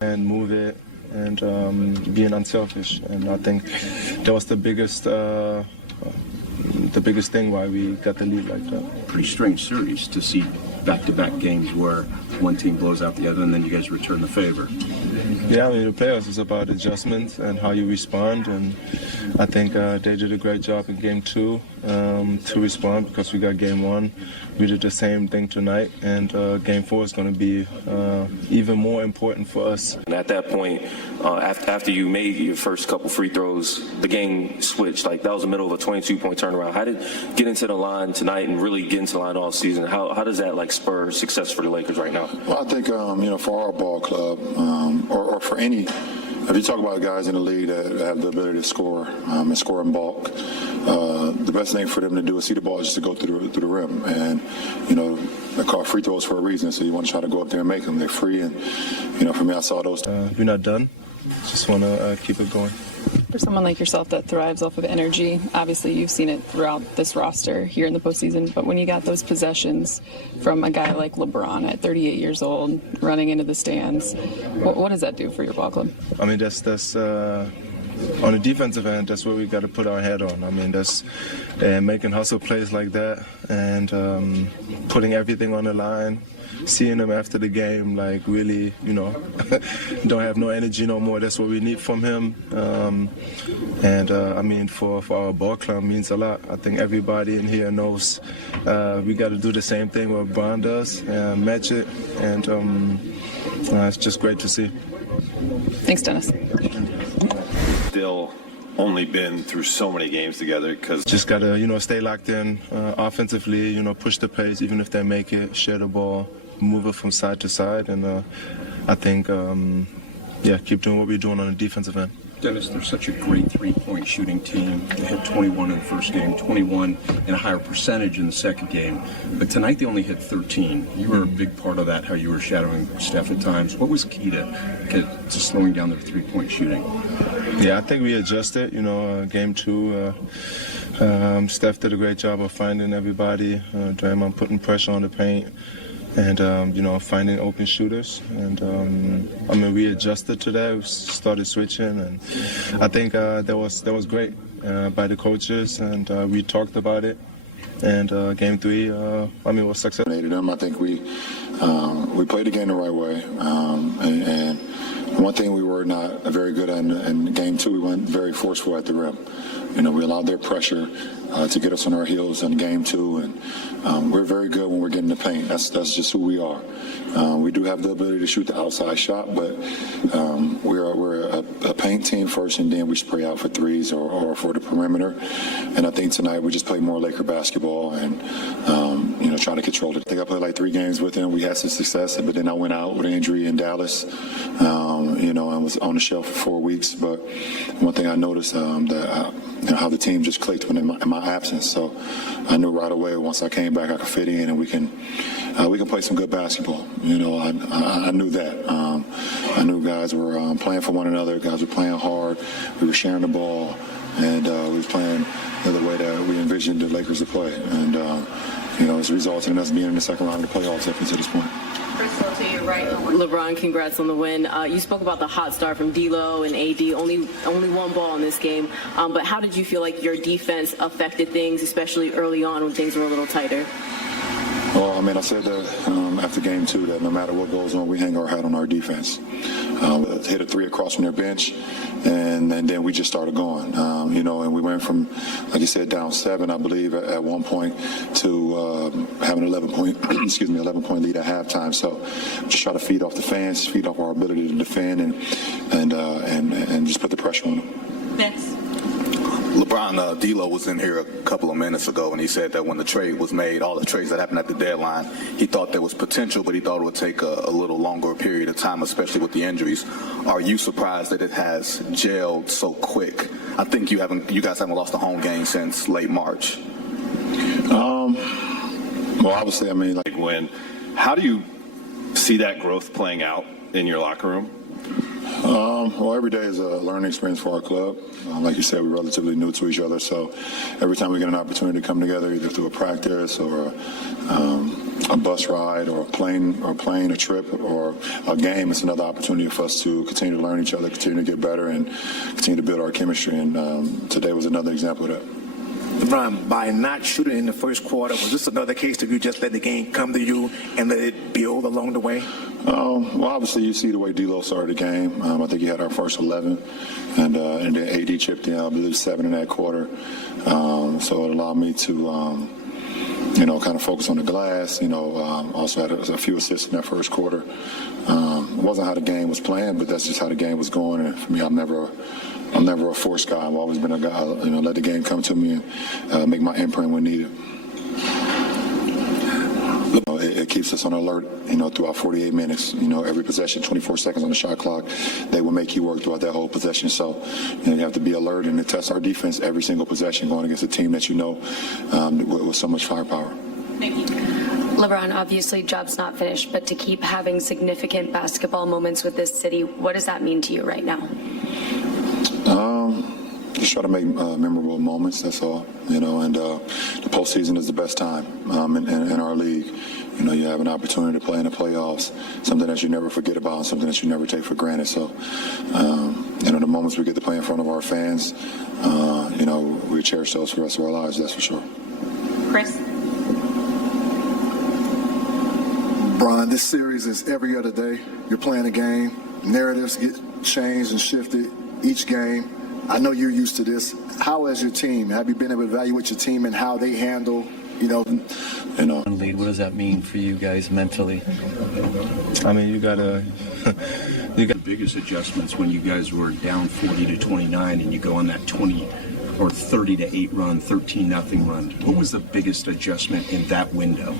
and move it and being unselfish. And I think that was the biggest thing why we got the lead like that. Pretty strange series to see back-to-back games where one team blows out the other and then you guys return the favor. Yeah, I mean, the playoffs is about adjustments and how you respond, and I think they did a great job in Game 2 to respond because we got Game 1. We did the same thing tonight, and Game 4 is going to be even more important for us. And at that point, after you made your first couple free throws, the game switched. Like, that was the middle of a 22-point turnaround. How did get into the line tonight and really get into the line all season? How does that like spur success for the Lakers right now? Well, I think for our ball club or for any. If you talk about guys in the league that have the ability to score and score in bulk, the best thing for them to do is see the ball just to go through the rim. And, they're called free throws for a reason, so you want to try to go up there and make them. They're free, and, for me, I saw those. We're not done. Just want to keep it going. For someone like yourself that thrives off of energy, obviously you've seen it throughout this roster here in the postseason, but when you got those possessions from a guy like LeBron at 38 years old running into the stands, what does that do for your ball club? I mean, that's on the defensive end, that's where we got to put our head on. I mean, that's making hustle plays like that and putting everything on the line. Seeing him after the game, like really, don't have no energy no more. That's what we need from him. I mean, for our ball club means a lot. I think everybody in here knows we got to do the same thing what Bron does, match it, and it's just great to see. Thanks, Dennis. Still only been through so many games together because just gotta stay locked in offensively, push the pace even if they make it, share the ball, move it from side to side, and I think keep doing what we're doing on the defensive end. Dennis, they're such a great three-point shooting team. They had 21 in the first game, 21 and a higher percentage in the second game. But tonight they only hit 13. You were a big part of that, how you were shadowing Steph at times. What was key to slowing down their three-point shooting? Yeah, I think we adjusted. Game 2, Steph did a great job of finding everybody. Draymond putting pressure on the paint. And, finding open shooters. And, we adjusted to that. We started switching. And I think that was great by the coaches. And we talked about it. And Game 3, was successful. I think we played the game the right way. And one thing we were not very good at in Game 2, we went very forceful at the rim. We allowed their pressure to get us on our heels in Game 2, and we're very good when we're getting the paint. That's just who we are. We do have the ability to shoot the outside shot, but we're a paint team first, and then we spray out for threes or for the perimeter. And I think tonight we just played more Laker basketball and trying to control it. I think I played like 3 games with him. We had some success, but then I went out with an injury in Dallas. I was on the shelf for 4 weeks. But one thing I noticed how the team just clicked when in my absence. So I knew right away once I came back I could fit in and we can play some good basketball. I knew that. I knew guys were playing for one another. Guys were playing hard. We were sharing the ball, and we were playing the way that we envisioned the Lakers to play. And it's resulted in us being in the second round of the playoffs up until this point. Crystal, to your right, LeBron, congrats on the win. You spoke about the hot start from D'Lo and AD, only one ball in this game. But how did you feel like your defense affected things, especially early on when things were a little tighter? Well, I said that after Game 2 that no matter what goes on, we hang our hat on our defense. Hit a 3 across from their bench, and then we just started going. And we went from, like you said, down 7, I believe, at one point to having 11-point lead at halftime. So just try to feed off the fans, feed off our ability to defend, and just put the pressure on them. Next. LeBron, D'Lo was in here a couple of minutes ago, and he said that when the trade was made, all the trades that happened at the deadline, he thought there was potential, but he thought it would take a little longer period of time, especially with the injuries. Are you surprised that it has gelled so quick? I think you guys haven't lost a home game since late March. Well, obviously, big win. How do you see that growth playing out in your locker room? Well, every day is a learning experience for our club. Like you said, we're relatively new to each other, so every time we get an opportunity to come together, either through a practice or a bus ride or a trip or a game. It's another opportunity for us to continue to learn each other, continue to get better, and continue to build our chemistry. And today was another example of that. LeBron, by not shooting in the first quarter, was this another case of you just let the game come to you and let it build along the way? Well, obviously, you see the way D'Lo started the game. I think he had our first 11, and then AD chipped in, I believe, 7 in that quarter. So it allowed me to, kind of focus on the glass. Also had a few assists in that first quarter. It wasn't how the game was playing, but that's just how the game was going. And for me, I'm never a force guy. I've always been a guy, let the game come to me and make my imprint when needed. It keeps us on alert, throughout 48 minutes. Every possession, 24 seconds on the shot clock, they will make you work throughout that whole possession. So, you have to be alert and test our defense every single possession going against a team that with so much firepower. Thank you. LeBron, obviously, job's not finished, but to keep having significant basketball moments with this city, what does that mean to you right now? Just try to make memorable moments, that's all, and the postseason is the best time in our league. You have an opportunity to play in the playoffs, something that you never forget about, and something that you never take for granted. So, the moments we get to play in front of our fans, we cherish those for the rest of our lives, that's for sure. Chris? Brian, this series is every other day. You're playing a game. Narratives get changed and shifted each game. I know you're used to this. How has your team? Have you been able to evaluate your team and how they handle, Lead, what does that mean for you guys mentally? I mean, you got The biggest adjustments when you guys were down 40-29 and you go on that 20 or 30-8 run, 13-0 run. What was the biggest adjustment in that window?